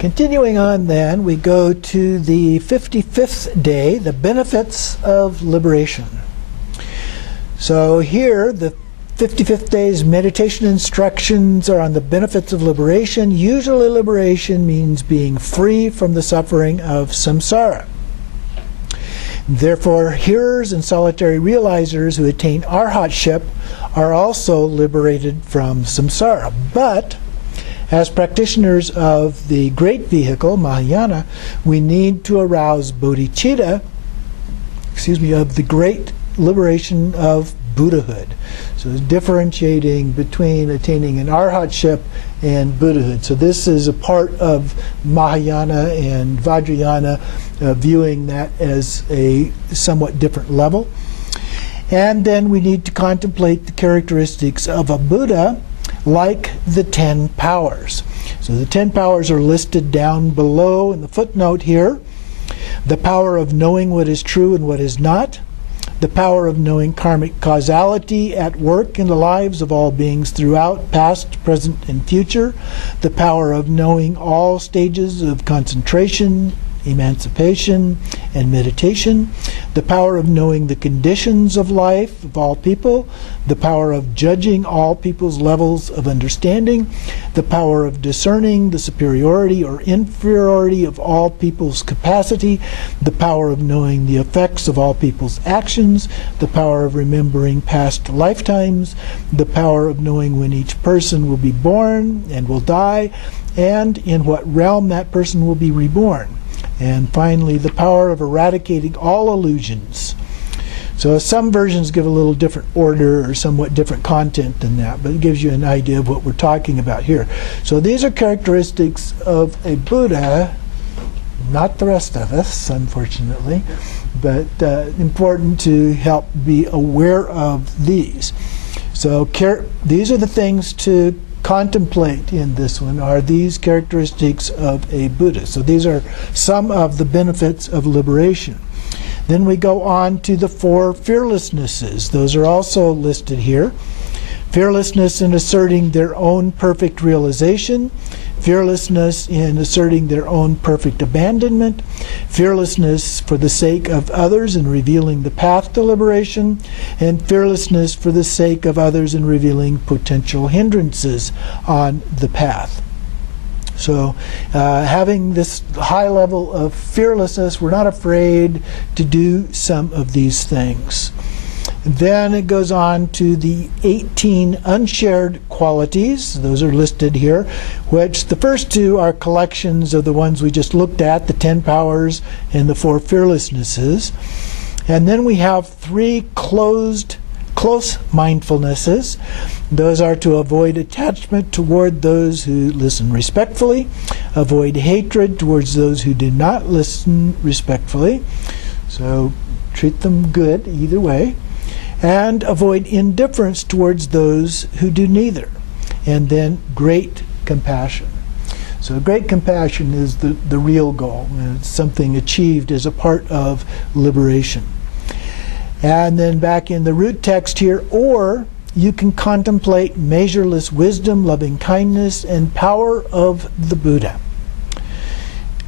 Continuing on then, we go to the 55th day, the benefits of liberation. So here, the 55th day's meditation instructions are on the benefits of liberation. Usually liberation means being free from the suffering of samsara. Therefore, hearers and solitary realizers who attain arhatship are also liberated from samsara. But as practitioners of the great vehicle, Mahayana, we need to arouse bodhicitta, of the great liberation of Buddhahood. So it's differentiating between attaining an arhatship and Buddhahood. So this is a part of Mahayana and Vajrayana, viewing that as a somewhat different level. And then we need to contemplate the characteristics of a Buddha, like the 10 powers. So the 10 powers are listed down below in the footnote here. The power of knowing what is true and what is not. The power of knowing karmic causality at work in the lives of all beings throughout, past, present, and future. The power of knowing all stages of concentration, emancipation, and meditation. The power of knowing the conditions of life of all people. The power of judging all people's levels of understanding. The power of discerning the superiority or inferiority of all people's capacity. The power of knowing the effects of all people's actions. The power of remembering past lifetimes. The power of knowing when each person will be born and will die, and in what realm that person will be reborn. And finally, the power of eradicating all illusions. So some versions give a little different order or somewhat different content than that, but it gives you an idea of what we're talking about here. So these are characteristics of a Buddha, not the rest of us, unfortunately, but important to help be aware of these. So these are the things to contemplate in this one, are these characteristics of a Buddha. So these are some of the benefits of liberation. Then we go on to the 4 fearlessnesses. Those are also listed here. Fearlessness in asserting their own perfect realization. Fearlessness in asserting their own perfect abandonment. Fearlessness for the sake of others in revealing the path to liberation. And fearlessness for the sake of others in revealing potential hindrances on the path. So having this high level of fearlessness, we're not afraid to do some of these things. Then it goes on to the 18 unshared qualities. Those are listed here, which the first 2 are collections of the ones we just looked at, the 10 powers and the 4 fearlessnesses. And then we have 3 close mindfulnesses. Those are to avoid attachment toward those who listen respectfully, avoid hatred towards those who do not listen respectfully, so treat them good either way, and avoid indifference towards those who do neither. And then great compassion. So great compassion is the real goal, and it's something achieved as a part of liberation. And then back in the root text here, or you can contemplate measureless wisdom, loving kindness, and power of the Buddha.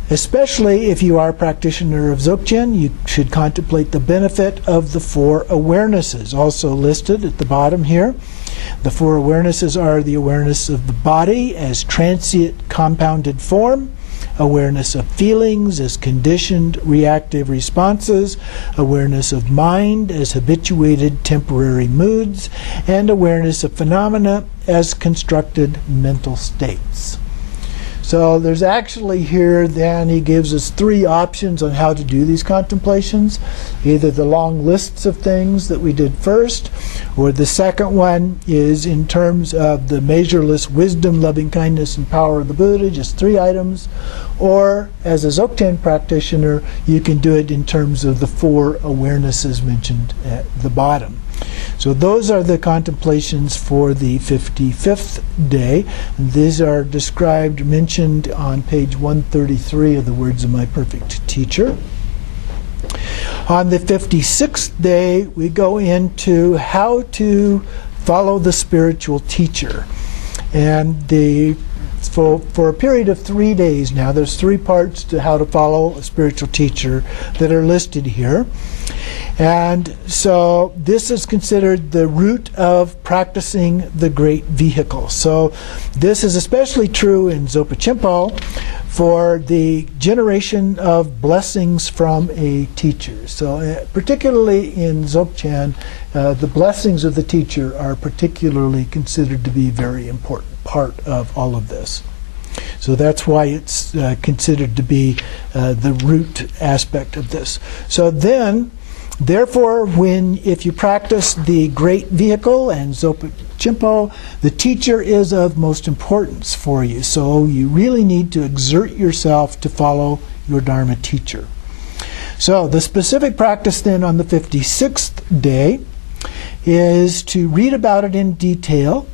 Especially if you are a practitioner of Dzogchen, you should contemplate the benefit of the 4 awarenesses, also listed at the bottom here. The 4 awarenesses are the awareness of the body as transient compounded form, awareness of feelings as conditioned reactive responses, awareness of mind as habituated temporary moods, and awareness of phenomena as constructed mental states. So there's actually here, then he gives us 3 options on how to do these contemplations. Either the long lists of things that we did first, or the second one is in terms of the measureless wisdom, loving kindness, and power of the Buddha, just 3 items. Or as a Dzogchen practitioner, you can do it in terms of the 4 awarenesses mentioned at the bottom. So those are the contemplations for the 55th day. These are described, mentioned on page 133 of the Words of My Perfect Teacher. On the 56th day, we go into how to follow the spiritual teacher. And the for a period of 3 days now. There's 3 parts to how to follow a spiritual teacher that are listed here. And so this is considered the root of practicing the great vehicle. So this is especially true in Dzogchen for the generation of blessings from a teacher. So particularly in Dzogchen, the blessings of the teacher are particularly considered to be a very important part of all of this. So that's why it's considered to be the root aspect of this. So then, therefore, if you practice the great vehicle and Dzogchen, the teacher is of most importance for you. So you really need to exert yourself to follow your Dharma teacher. So the specific practice then on the 56th day is to read about it in detail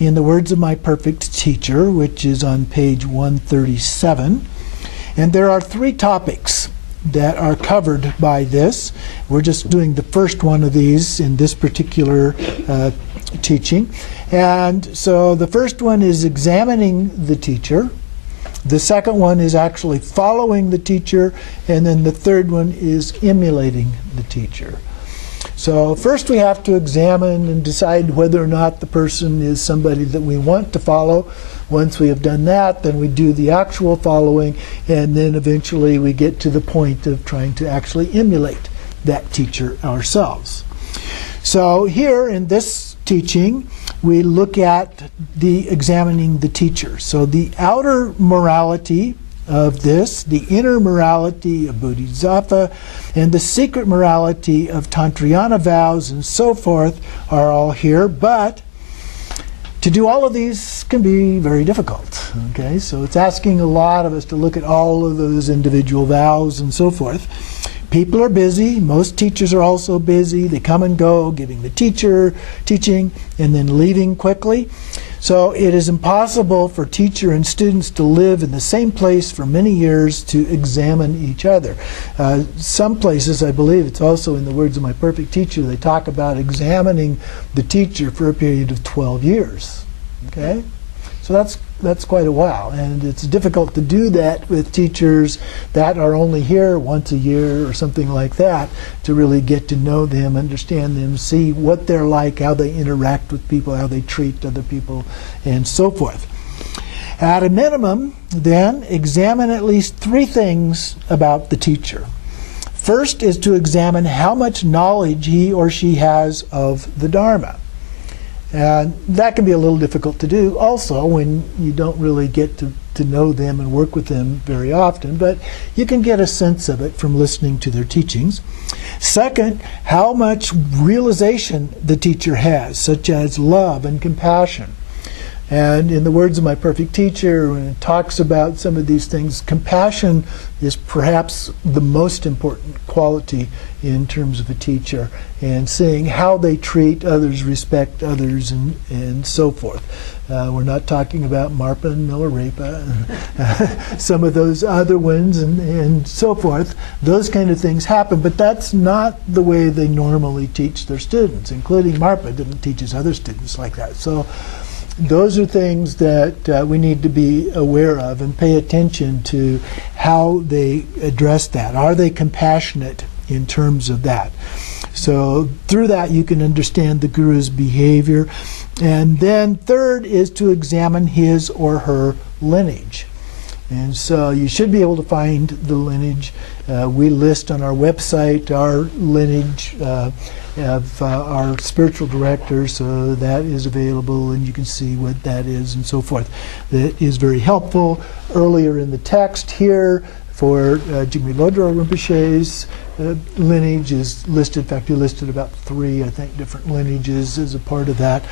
in the words of my perfect teacher, which is on page 137. And there are 3 topics that are covered by this. We're just doing the first one of these in this particular teaching. And so the first one is examining the teacher. The second one is actually following the teacher. And then the third one is emulating the teacher. So first we have to examine and decide whether or not the person is somebody that we want to follow. Once we have done that, then we do the actual following, and then eventually we get to the point of trying to actually emulate that teacher ourselves. So here in this teaching, we look at the examining the teacher. So the outer morality of this, the inner morality of Bodhisattva, and the secret morality of Tantrayana vows and so forth are all here, but to do all of these can be very difficult. Okay, so it's asking a lot of us to look at all of those individual vows and so forth. People are busy. Most teachers are also busy. They come and go, giving the teaching, and then leaving quickly. So it is impossible for teacher and students to live in the same place for many years to examine each other. Some places, I believe it's also in the words of my perfect teacher, they talk about examining the teacher for a period of 12 years. Okay? So that's quite a while, and it's difficult to do that with teachers that are only here once a year or something like that, to really get to know them, understand them, see what they're like, how they interact with people, how they treat other people, and so forth. At a minimum, then, examine at least 3 things about the teacher. First is to examine how much knowledge he or she has of the Dharma. And that can be a little difficult to do also when you don't really get to know them and work with them very often, but you can get a sense of it from listening to their teachings. Second, how much realization the teacher has, such as love and compassion. And in the words of my perfect teacher, when it talks about some of these things, compassion is perhaps the most important quality in terms of a teacher, and seeing how they treat others, respect others, and so forth. We're not talking about Marpa and Milarepa, some of those other ones, and so forth. Those kind of things happen, but that's not the way they normally teach their students, including Marpa didn't teach his other students like that. So those are things that we need to be aware of and pay attention to how they address that. Are they compassionate in terms of that? So through that you can understand the Guru's behavior. And then third is to examine his or her lineage. And so you should be able to find the lineage. We list on our website our lineage of our spiritual director, so that is available and you can see what that is and so forth. That is very helpful. Earlier in the text here for Jigme Lodro Rinpoche's lineage is listed. In fact, he listed about 3, I think, different lineages as a part of that.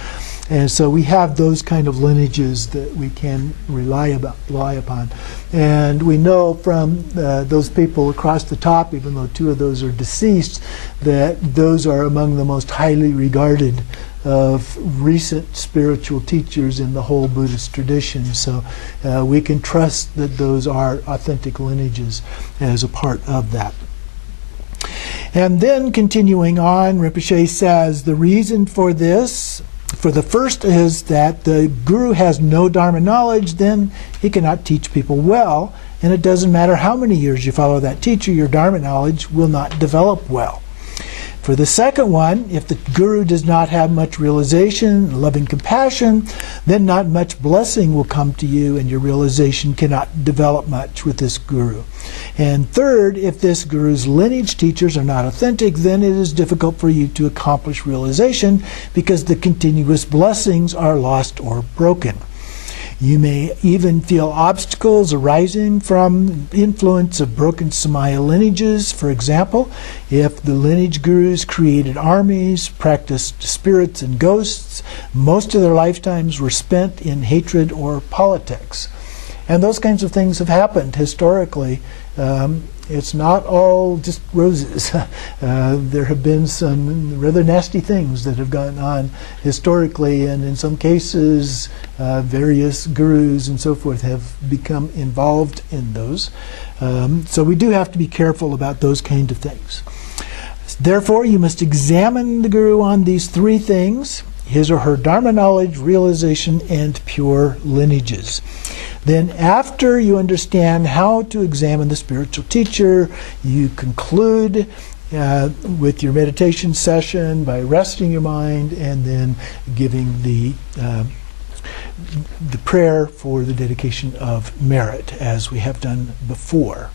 And so we have those kind of lineages that we can rely upon. And we know from those people across the top, even though 2 of those are deceased, that those are among the most highly regarded of recent spiritual teachers in the whole Buddhist tradition. So we can trust that those are authentic lineages as a part of that. And then continuing on, Rinpoche says, the reason for this For the first is that the guru has no Dharma knowledge, then he cannot teach people well, and it doesn't matter how many years you follow that teacher, your Dharma knowledge will not develop well. For the second one, if the guru does not have much realization, loving compassion, then not much blessing will come to you, and your realization cannot develop much with this guru. And third, if this guru's lineage teachers are not authentic, then it is difficult for you to accomplish realization because the continuous blessings are lost or broken. You may even feel obstacles arising from influence of broken Samaya lineages. For example, if the lineage gurus created armies, practiced spirits and ghosts, most of their lifetimes were spent in hatred or politics. And those kinds of things have happened historically. It's not all just roses. There have been some rather nasty things that have gone on historically, and in some cases, various gurus and so forth have become involved in those. So we do have to be careful about those kind of things. Therefore, you must examine the guru on these three things: his or her Dharma knowledge, realization, and pure lineages. Then after you understand how to examine the spiritual teacher, you conclude with your meditation session by resting your mind and then giving the prayer for the dedication of merit, as we have done before.